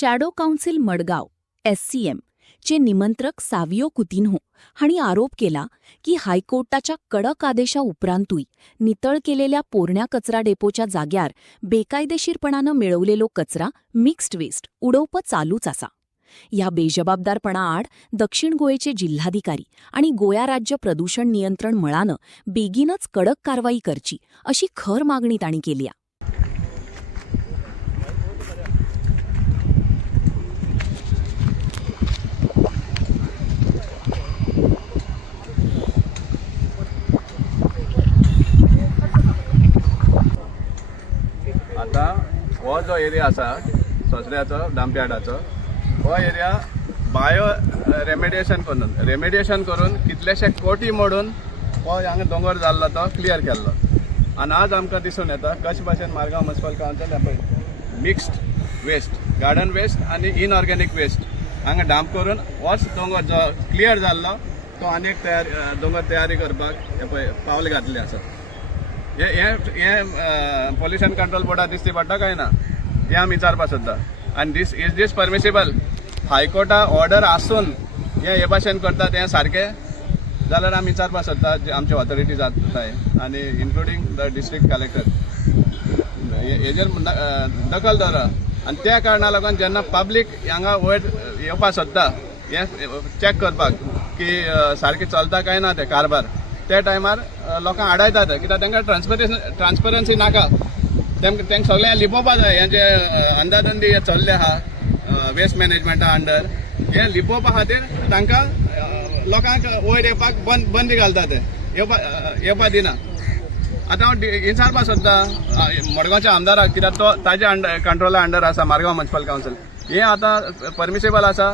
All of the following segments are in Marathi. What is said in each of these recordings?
शॅडो काउन्सिल मडगाव SCM चे निमंत्रक सावियो कुतिन्हो हांणी आरोप केला की हायकोर्टाच्या कडक आदेशा उपरांतूय नितळ केलेल्या पोरण्या कचरा डेपोच्या जाग्यार बेकायदेशीरपणानं मिळवलेलो कचरा मिक्स्ड वेस्ट उडोवप चालूच आसा। ह्या बेजबाबदारपणा आड दक्षिण गोंयचे जिल्हाधिकारी आणि गोया राज्य प्रदूषण नियंत्रण मळानं बेगीनच कडक कारवाई करची अशी खर मागणी तांणी केली। आता हो जो एरिया आसा सोसऱ्याचो डंपयार्डाचो हो एरिया बायो रेमेडिएशन करून कितलेशे कोटी मोडून हो हांगा दोंगर जाल्लो तो क्लियर केल्लो। आनी आज आमकां दिसून येता कशे भाशेन मारगांव म्युनिसिपल काउन्सिल पळय मिक्स्ड वेस्ट गार्डन वेस्ट आनी इनऑर्गेनिक वेस्ट हांगा डंप करून होच दोंगर जो क्लियर जाल्लो तो आनीक दोंगर तयारी करपाक हे पळय पावल घातले आसा। हे पोल्युशन कंट्रोल बोर्डाक दिसती पडटा काय ना हे आमी विचारपा सोदता। आनी इज दीस परमिसिबल? हायकोर्टा ऑर्डर आसून हे भाशेन करतात हे सारकें जाल्यार आमी विचारपा सोदता आमचे ऑथॉरिटीज आताय आनी इन्क्लुडींग द डिस्ट्रिक्ट कलेक्टर हेजेर दखल दवरा। आनी त्या कारणाक लागून जेन्ना पब्लीक हांगा वयर येवपा सोदता हे चॅक करपाक की सारकें चलता काय ना ते कारभार त्या टायमार लोकांक आडायतात कित्याक तांकां ट्रान्सपरन्सी नाका। तांकां सगळें लिपोवपा जाय हे जे अंदाधंदी हे चल्ले आहा वेस्ट मॅनेजमेंटा अंडर हे लिपोवपा खातीर तांकां लोकांक वयर येवपाक बंदी घालता ते येवपा दिना। आतां हांव विचारपा सोदता मडगांवच्या आमदाराक कित्याक तो ताज्या कंट्रोला अंडर आसा मारगांव म्युनिसिपल काउन्सिल हे आतां परमिसिबल आसा?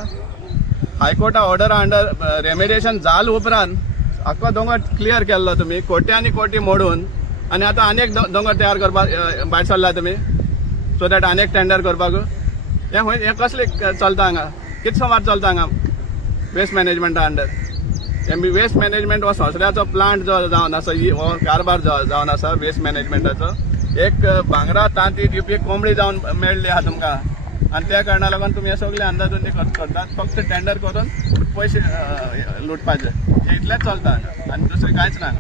हायकोर्टा ऑर्डरा अंडर रेमेडिएशन जाल उपरांत आख्खो दोंगर क्लियर केल्लो तुमी कोट्यांनी कोटी मोडून आनी आतां आनीक दोंगर तयार करपाक भायर सरला तुमी सो दॅट आनीक टेंडर करपाक हे कसले चलता हांगा कितें सुमार चलता हांगा वेस्ट मॅनेजमेंटा अंडर हे वेस्ट मॅनेजमेंट हो सोंसऱ्याचो प्लांट जो जावन आसा हो कारभार जावन आसा वेस्ट मॅनेजमेंटाचो एक भांगरा तांती दिवपी कोंबडी जावन मेळ्ळी आहा तुमकां आनी त्या कारणाक लागून तुमी हे सगळे अंदाधुंदी करतात फक्त टेंडर करून पयशे लुटपाचे हे इतलेंच चलता आनी दुसरें कांयच ना।